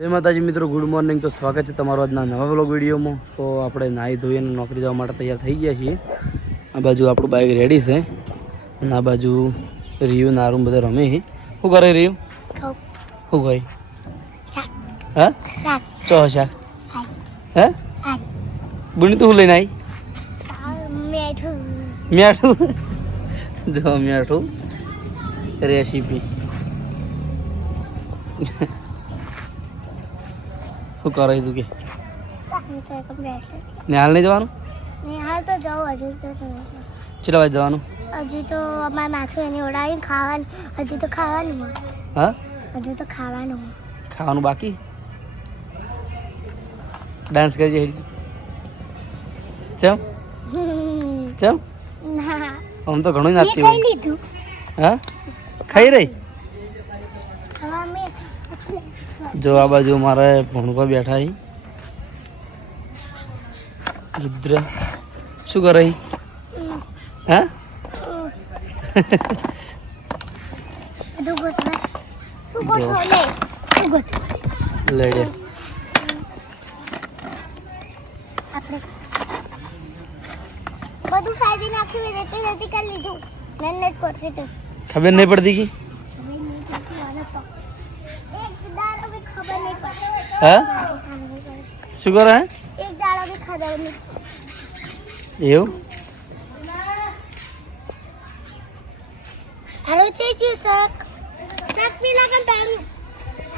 જય માતાજી મિત્રો, ગુડ મોર્નિંગ। તો સ્વાગત છે તમારો આજના નવા વ્લોગ વિડીયોમાં। તો આપણે નાહી ધોઈને નોકરી જવા માટે તૈયાર થઈ ગયા છીએ। આ બાજુ આપણું બાઇક રેડી છે અને આ બાજુ રીયુ નારું બધા રમે છે। શું કરે રીયુ? શું ભાઈ? હા ચો શાક હે બુની તું લઈને આવી? મેઠું જો મેઠું રેસીપી શું કરે તું કે નિહાલ નહીં જવાનું? નિહાલ તો જાઉં, હજુ તો કેટલા વાગે જવાનું? હજુ તો અમારે માથું એની ઓડાવીને ખાવાનું, હજુ તો ખાવાનું હોય। હા હજુ તો ખાવાનું હોય। ખાવાનું બાકી? ડાન્સ કરજે હેડી ચમ ચમ ના આમ તો ઘણું નાચતી ખાઈ હોય। લીધું, હા ખાઈ રહી? ખાવા મેં જો આ બાજુ મારે ભણવા બેઠા છે રુદ્ર। શું કરે? હા બધું ગોઠવે, તું જો. ગોઠવો લે, તું ગોઠવ। લડે આપણે બધું ફાયદી નાખ્યું, રેતી રેતી કરી લીધું, મેં જ ગોઠવી તું ખબર નહીં પડતી કે એક દાડો બી ખબર નહીં પડે। હા શું કરે હે એક દાડો બી ખબર નહીં। એવું? હાલો થઈ ગયું શાક, શાક પીલા કન પાણી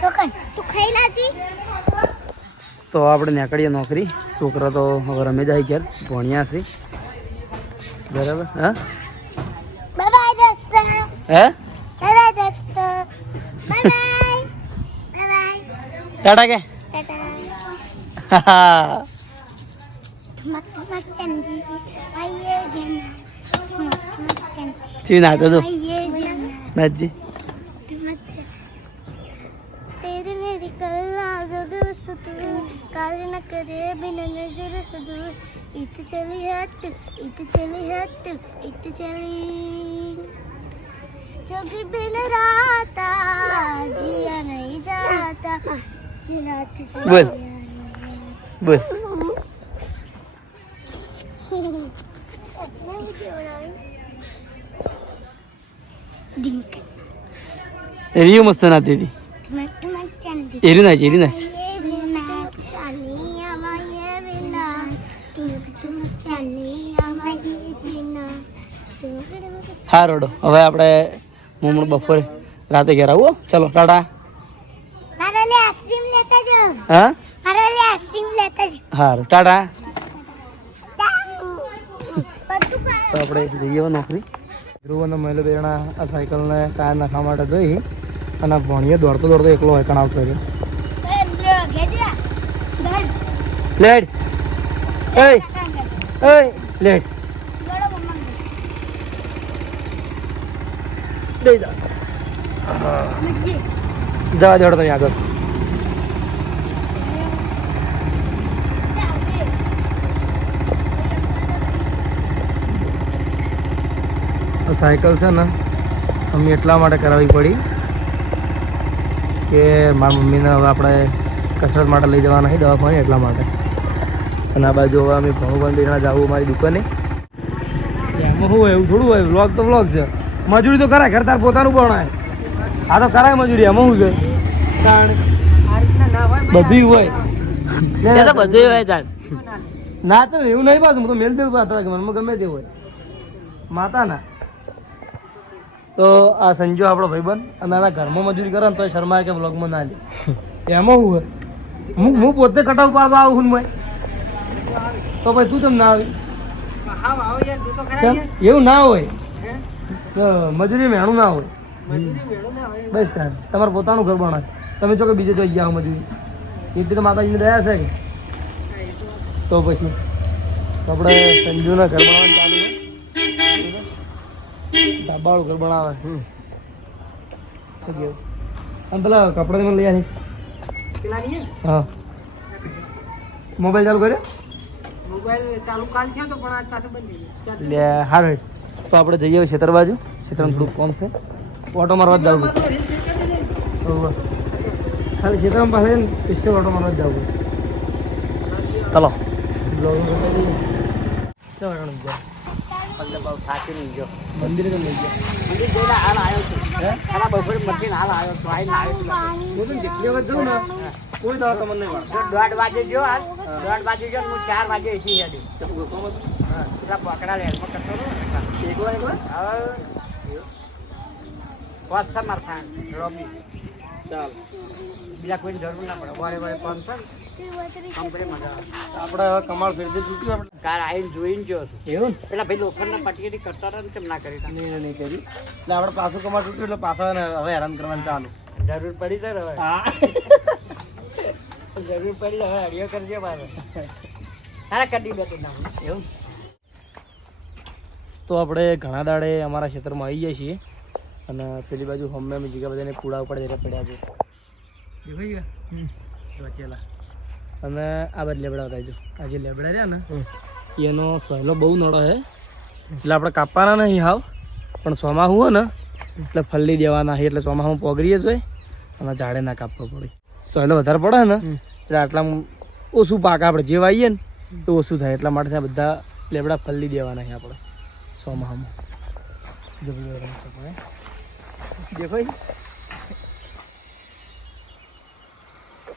તો કન તું ખાઈ નાજી। તો આપણે નીકળીએ નોકરી। છોકરા તો હવે રમે જાય ઘેર, ભણ્યા છે બરાબર। હા બાય બાય દોસ્તો, હે બાય બાય દોસ્તો, bye bye, bye bye, Tata કે ટાટા। મત મત ચંદી આયે જના, મત મત ચંદી ચી નાચો છો આયે જના, નાચજી। मत तेरे मेरी कल्ला जोगर सुतू काल न करे बिना नजर सुदू इत चली हट इत चली जोगी बिन राता जिया नहीं जाता रात बोल बोल दिंक रियू मस्त नाचती थी। मत मत चंदी एरी नाच एरी नाच। ये बिना चालिया माये बिना तुम चालिया माये बिना હા રોડો હવે આપણે હું બપોરે રાતે ઘેર આવું હો? ચલો ટાટા। मारे लिए आइसक्रीम लेता जाओ, હા मारे लिए आइसक्रीम लेता जाओ। સારું ટાટા। पत्तू का તો આપણે જઈએ નોકરી। ધ્રુવ અને મહિલો બેરણા આ સાયકલને ટાયર નાખવા માટે જઈ અને ભણીએ દોડતો દોડતો એકલો એકણ આવતો રહ્યો। घेजा डन લેડ એ એ લેડ बड़ा मम्मा દે જા मुझे જવા દોડ તમે આગળ। આ સાયકલ છે ને અમે એટલા માટે કરાવવી પડી કે મારા મમ્મીને હવે આપણે કસરત માટે લઈ જવાના છે દવાખાને, એટલા માટે। અને આ બાજુ હવે અમે ઘણું બંધ દેખાણા જવું મારી દુકાને। એમાં શું હોય? એવું થોડું હોય? વ્લોગ તો વ્લોગ છે, મજૂરી તો કરાય, ઘર તાર પોતાનું ભણાય। આ તો કરાય મજૂરી, એમાં શું છે? બધું હોય બધું હોય ના તો એવું નહીં પાછું, હું તો મેલ દેવું પાછા મનમાં ગમે તે હોય માતા ના। તો આ સંજો આપણો ભાઈબંધ અને આના ઘરમાં મજૂરી કરે ને તો શર્માય કે બ્લોગમાં ના લે। એમાં શું હોય? હું પોતે કટાવ પાડવા આવું હું ભાઈ, તો ભાઈ તું કેમ ના આવી? કેમ? એવું ના હોય, તો મજૂરી મેણું ના હોય બસ તાર તમારે પોતાનું ઘર બનાવે। તમે જો કે બીજે જોઈ ગયા મજૂરી, એટલી તો માતાજીની દયા છે કે તો પછી આપણે સંજુના ઘર બનાવવાનું ચાલુ છે, ધાબાવાળું ઘર બનાવે। શું કેવું? અને પેલા કપડા મને લઈ આવી હા મોબાઈલ ચાલુ કર્યો? મોબાઈલ ચાલુ કાલ થયો તો પણ આજ પાછો બંધ થઈ ગયો। લે હારું તો આપણે જઈએ ખેતર બાજુ, ખેતરમાં થોડુંક કોમ છે, ઓટો મારવા જ જવું। ખાલી ખેતરમાં પાસે પિસ્ટો ઓટો મારવા જ જવું ચલો મંદિર કેમ લઈ ગયા હાલ આવ્યો છું બપોરે મશીન હાલ આવ્યો છું આવીને આવ્યો હું તો જેટલી વખત જોઉં ને કોઈ દવા તમને નહીં મળે 1:30 વાગે જો હાલ 1:30 વાગે જો હું 4 વાગે એસી હેડી પેલા પકડા લે કરતો એક વાર હવે વાત છે માર ફાન રોબી ચાલ બીજા કોઈ જરૂર ના પડે વારે વારે કોણ છે કંપની મજા આપણે હવે કમાલ ફેરથી ચૂક્યું આપણે કાર આવીને જોઈને જો હતું એવું પેલા ભાઈ લોખંડના પટીએથી કરતા હતા ને કેમ ના કરી નહીં કરી એટલે આપણે પાછું કમાલ ચૂક્યું એટલે પાછા હવે હેરાન કરવાનું ચાલુ જરૂર પડી છે હવે હા જરૂર પડી હવે હરિયો કરજે મારે હા કરી દે ના એવું તો આપણે ઘણા દાડે અમારા ક્ષેત્રમાં આવી જઈએ છીએ અને પેલી બાજુ હમે અમે જગ્યા બધાને કૂડા ઉપર જયારે પડ્યા છે દેખાઈ ગયા વાંચેલા અને આ બધા લેબડા બતાવજો આ જે લેબડા રહ્યા ને એનો સહેલો બહુ નડો છે એટલે આપણે કાપવાના નહીં હાવ પણ ચોમાસું હોય ને એટલે ફલ્લી દેવાના છે એટલે ચોમાસું પોગરીએ જ હોય અને ઝાડે ના કાપવા પડે સહેલો વધારે પડે ને એટલે આટલા ઓછું પાક આપણે જે વાવીએ ને તો ઓછું થાય એટલા માટે ત્યાં બધા લેબડા ફલ્લી દેવાના છે આપણે ચોમાસામાં દેખો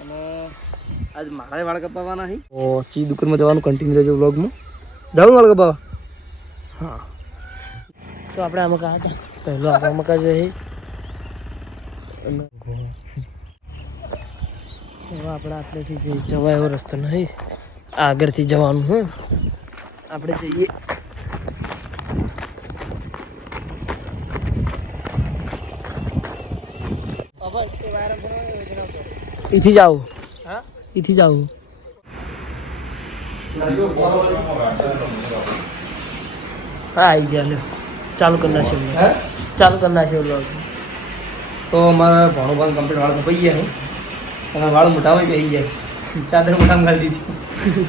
અને આજ મારા વાળ કપાવવાના છે ઓ ચી દુકાનમાં જવાનું કન્ટિન્યુ રહેજો વ્લોગમાં જાઉં વાળ કપાવવા હા તો આપણે આમાં કહા હતા પહેલો આપણે આમાં કહા જોઈએ આપણે આટલેથી જવાય એવો રસ્તો નહીં આગળથી જવાનું હા આપણે જઈએ इथी जाओ हाँ इथी जाओ हाँ आई जा लो चालू करना चाहिए चालू करना चाहिए लोग तो हमारा भाणो भाग कंप्लीट वाला तो भैया है हमारा वाल मोटा में भी है चादर मोटा में दी थी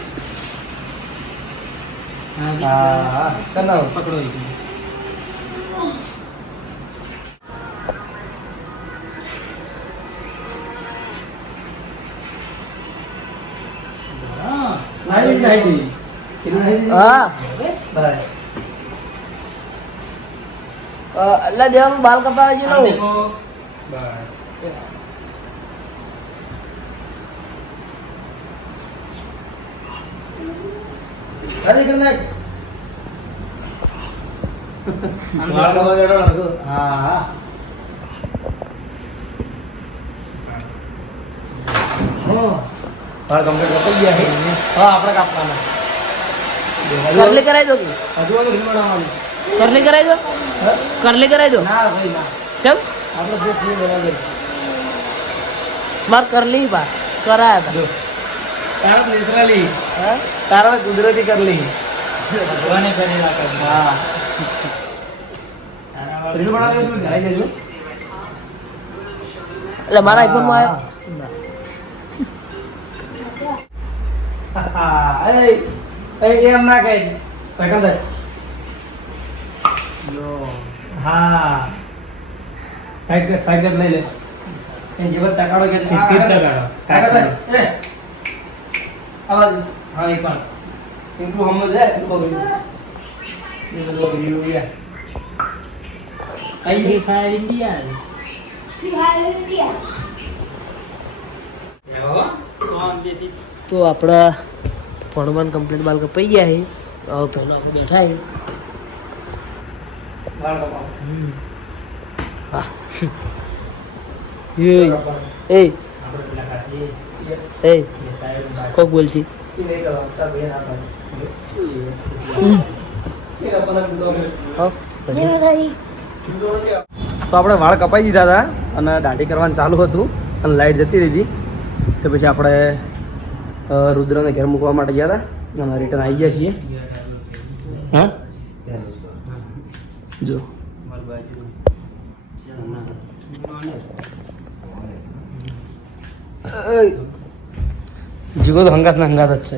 हाँ करना पकड़ो अल्लाह देव बाल कपड़ा जी लो अरे करना बाल कपड़ा जड़ा रखो हां हो बाल कंप्लीट कर दिया है हां આપણે કાપવાના करले कराई दो तू हजू वाले रिमोडावाली करले कराई दो करले कराई दो ना भाई ना चल આપણે જે ફી બરાબર માર કરલી બા કરાયા હતા જો તાર નેચરલી હા તારા કુદરતી કરલી ભગવાને કરી રાખા હા રીમોડાવાલી તમે ઘરે જજો એટલે મારા આઈફોન માં આવ્યો એ એમ ના કહે પકડ દે યો હા સાઈડ લઈ લે એ જીવત તકાડો કે સિક્કી તકાડો એ આવાજ હા એક પણ એટલું હમ દે એટલું બગડ્યું એ લોગ યુરિયા આઈ ફ્રી ફાયર ઇન્ડિયા તો આપણા ભણવાનું કમ્પ્લીટ બાલ કપાઈ ગયા છે હવે પહેલો આપણે બેઠા છે વાહ એ એ કોક બોલছি તો આપણે વાળ કપાઈ દીધા હતા અને દાઢી કરવાનું ચાલુ હતું અને લાઈટ જતી રહી હતી તો પછી આપણે રુદ્રને ઘેર મૂકવા માટે ગયા હતા અને રિટર્ન આવી ગયા છીએ હા જો જીગો તો હંગાત ના હંગાત જ છે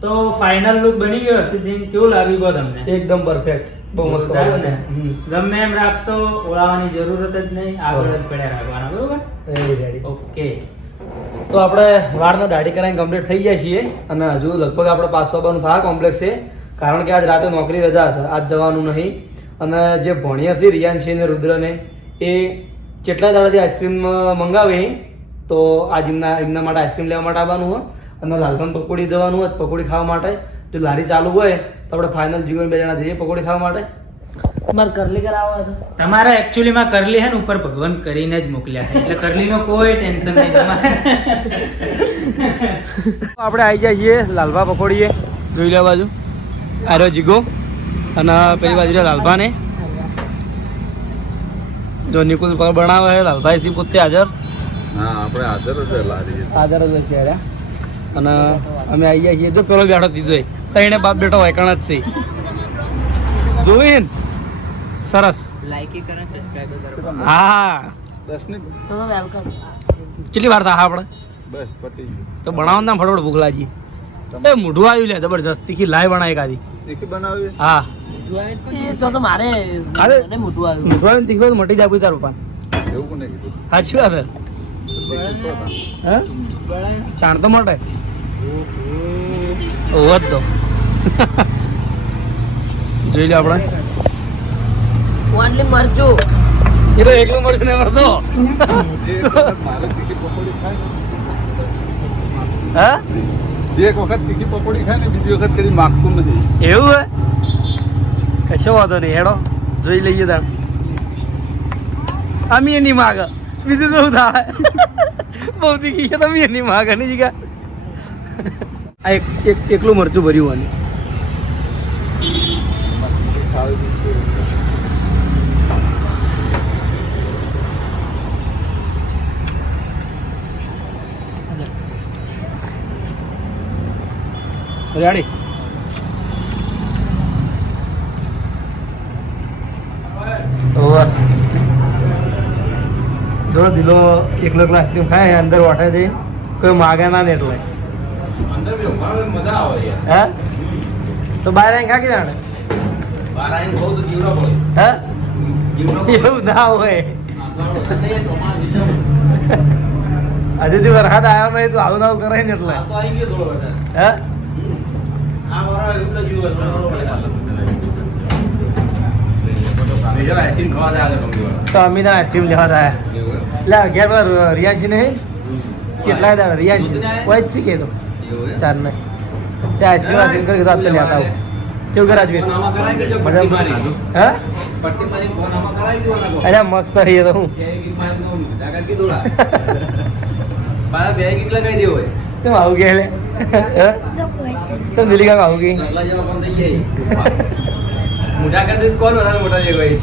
તો ફાઇનલ લુક બની ગયો હર્ષિતજી કેવું લાગ્યું કહો તમને એકદમ પરફેક્ટ બહુ મસ્ત જોરદાર ને? ગમે એમ રાખશો ઓળાવાની જરૂરત જ નહીં આગળ જ પડ્યા રાખવાના બરોબર રેડી ઓકે તો આપણે વાળના દાઢી કરાવીને કમ્પ્લીટ થઈ જાય છીએ અને હજુ લગભગ આપણે 500 આવવાનું થાય કોમ્પ્લેક્સ છે કારણ કે આજ રાતે નોકરી રજા છે આજ જવાનું નહીં અને જે ભણ્યા છે રિયાંશી ને રુદ્રને એ કેટલા દાડાથી આઈસ્ક્રીમ મંગાવે તો આજ એમના માટે આઈસ્ક્રીમ લેવા માટે આવવાનું હોય અને લાલભાન પકોડી જવાનું હોય પકોડી ખાવા માટે જો લારી ચાલુ હોય તો આપણે ફાઇનલ જીવન 2 જણા જઈએ પકોડી ખાવા માટે. તમારે કરલી કરાવવા હતો તમારે એકચ્યુઅલી માં કરલી હે ને ઉપર ભગવાન કરીને જ મોકલ્યા છે એટલે કરલીનો કોઈ ટેન્શન નહીં તમારે. આપણે આવી જાય છીએ લાલભા પકોડીએ જોઈ લે બાજુ આર્યો જીગો અને પેલી બાજુ લાલભાને જો નિકુલ બનાવે છે લાલભાઈ સી પોતે હાજર હા આપણે હાજર જ લારી હાજર જ છે યાર અને અમે આવી જાય છીએ જો પેલો બેઠો દીધો તઈને બાપ બેઠો વાયકણ જ છે જોઈન સરસ લાઈક કરો સબસ્ક્રાઇબ કરો હા 10 ની તો વેલકમ કેટલી વાર થાય આપણે બસ પટી ગયું. તો બનાવવાના ફટોફટ ભૂખ લાગી એ મોઢું આવ્યું લે જબરજસ્ત તીખી લાઈ બનાવી કાઢી તીખી બનાવી હા એ તો મારે અરે મને મોટું આવ્યું મોઢું આવ્યું તીખું મટી જાય તારું પાન એવું કોને કીધું સાચી વાત હે તાણ તો મોટે ઓવર તો જોઈ લે આપણે ઓનલી મરચું એ તો એકલું મળશે ને મળતો મારે તીખી પકોડી ખાય હા ને એક વખત તીખી પકોડી ખાય ને બીજી વખત કદી માગતું નથી. એવું હે કશો વાંધો નહીં હેડો જોઈ લઈએ તાણ અમે એની માગ બીજું શું થાય બહુ તીખી છે તમે એની માગ નહીં જીગા આ એકલું મરચું ભર્યું આની રેડી જો દિલો એકલો એકલો આઈસ્ક્રીમ ખાય અંદર વાટે જઈને કોઈ માગે ના ને એટલે અંદર બી ઉભા મજા આવે યાર. હે તો બહાર આવીને ખાકી જાણે બહાર આવીને બહુ તો જીવડા પડે. હે જીવડા એવું ના હોય પડે. હજુથી વરસાદ આવ્યો નહીં તો આવું આવું કરાય ને એટલે આ તો આવી ગયો થોડો વરસાદ. હે આ વરસાદ એટલો જીવ હતો, થોડો વરસાદ. બીજા આઈસ્ક્રીમ ખાવા જાય તો કંપની વાળા. તો અમીના આઈસ્ક્રીમ લેવા થાય એવું એમ? એટલે અગિયાર વાર રિયાજી નહીં કેટલા દાડા રિયાજી કોઈ જ શીખે તો એવું એમ? ચાર નહીં તે આઈસ્ક્રીમ આઈસ્ક્રીમ કરી સાથે લેતા આવું કેવું કરે રાજવીર ફોન આમાં કરાઈ ગયો, પટ્ટી મારી. હે પટ્ટી મારી ફોન આમાં કરાઈ ગયો નાખો. અરે મસ્ત રહી તો હું બે ગીત મારી તો જાગર કીધું લા. બાર બે ગીત લગાઈ દેવો હોય. શું આવું કે લે તો દિલ્હી કાકા આવું કે એટલા જેવા ફોન થઈ જાય. મોટા કરી દીધું કોણ વધારે મોટા છે કોઈ?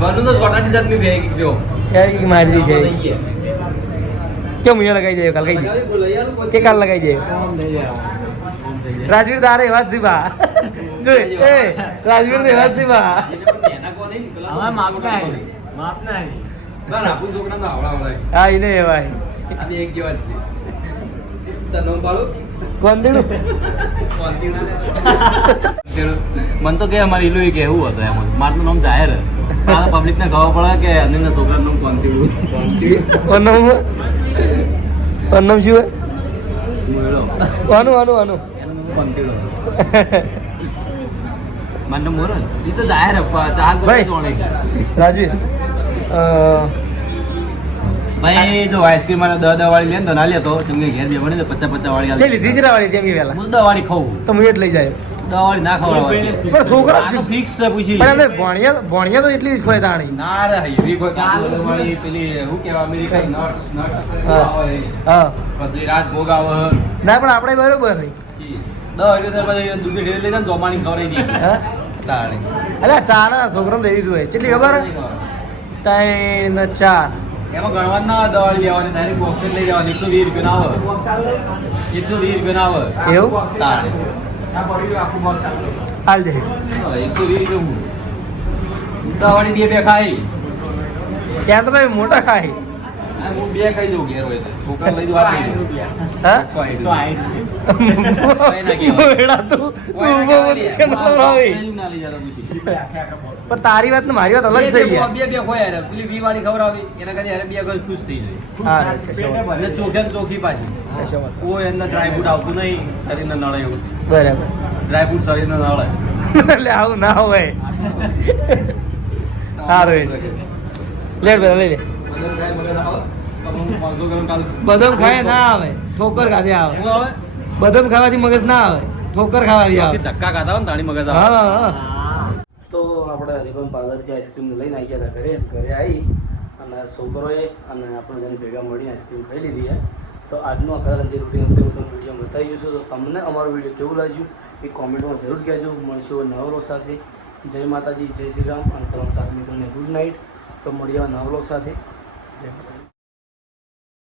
બનુ તો છોટાની જાતની બે ગીત દેવો. ક્યારે મારી આમાં જાય થઈ ગયા. કેમ અહીંયા લગાઈ જાય કાલ કઈ જાય લગાવી બોલો યાર, કોઈ- કે કાલ લગાઈ જાય આમ થઈ જાય, આમ થઈ જાય. રાજવીર તારે એવા જ જીવા જો એ રાજવીર તો એવા જ જીવા એના કોણ નહીં, પેલા હવે માપ મોટા ના કોણ? માપ ના ના ના, આપણું છોકરા તો આવડાવડાય. હા એને એવા આ બે એક જેવા જ છે. તાર નામ પાડું? વંદીનું મને તો કે અમારી ઇલું કે એવું હતું એમ મારું નામ જાહેર પબ્લિક ને ખબર પડે કે અનિલના છોકરાનું નામ કોંતીડું. અન્નમ અન્નમ શું હોય આનું આનું આનું એનું નામ કોંતીડું. મારું નામ મોરલ. એ તો જાહેર ચાલ ભાઈ. રાજવીર ભાઈ જો આઈસ્ક્રીમ મને 10 વાળી લે ને તો ના લેતો કેમ કે ઘેર બે બને 50 વાળી તે લીધી જ વાળી તેમ કે પેલા હું 10 વાળી ખાઉં. તો હું જ લઈ જાય 10 વાળી ના ખવડાવવાની. પણ છોકરા જ છે. ફિક્સ છે પૂછી પણ લે. અમે ભણ્યા તો એટલી જ ખોય તાણી ના રે હેવી કોઈ કાચું વાળી પેલી શું કહેવાય અમેરિકન નટ હા. આવે. હા પછી રાત ભોગ આવે. ના પણ આપણે બરોબર નહીં 10 વાગ્યા પછી દૂધ ઢેર લઈને જોમાણી ખવડાવી દીધી. હા તારે. અલ્યા ચા ના છોકરાને દેવી જોઈએ કેટલી ખબર 3 ને 4 એમાં ગણવાનું ના આવે 10 વાળી લેવાની ડાયરેક્ટ બોક્સ જ લઈ જવાની 120 રૂપિયા ના આવે 120 રૂપિયા ના આવે એવું તારે હાલ દે 120 રૂપિયા હું 10 વાળી બે ખાઈ ત્યાં તો ભાઈ મોટા ખાય આ હું બે ખાઈ જઉં ઘેર હોય તો છોકરા લઈ જવા આપી દઉં. હા 160 મોયડા તું તું બહુ ચેનલ આવી ના લઈ જતા પૂછી. પણ તારી વાત ને મારી વાત અલગ છે યાર. બે હોય યાર પેલી વી વાળી ખવડાવી એના કરતા યાર બે આગળ ખુશ થઈ જાય હા કશો વાંધો અને ચોખે ને ચોખી પાછી નહીં. કશો વાંધો કોઈ અંદર ડ્રાયફ્રૂટ આવતું નહીં શરીરને નળે એવું નહીં. બરાબર. ડ્રાયફ્રૂટ શરીરને નળે એટલે આવું ના હોય. સારું લે બધા લઈ લે. બદામ ખાય ના આવે, ઠોકર ખાધી આવે. બદામ ખાવાથી મગજ ના આવે, ઠોકર ખાવાથી આવે. ધક્કા ખાતા હોય ને તાણી મગજ આવે. હા. તો આપણે હરિભમ પાર્લરથી આઈસ્ક્રીમ લઈને આવી ગયા હતા ઘરે આવી અને છોકરોએ અને આપણે જેને ભેગા મળીને આઈસ્ક્રીમ ખાઈ લીધી છે. તો આજનું આખા જે રૂટીન હતું હું તમને વિડીયો બતાવી જઈશું. તો તમને અમારો વિડીયો કેવું લાગ્યું એ કોમેન્ટમાં જરૂર કહેજો. મળશું નવા વ્લોગ સાથે. જય માતાજી, જય શ્રી રામ અને તમામ સાથ મિત્રોને ગુડ નાઇટ. તો મળીએ નવા વ્લોગ સાથે. જય માતા.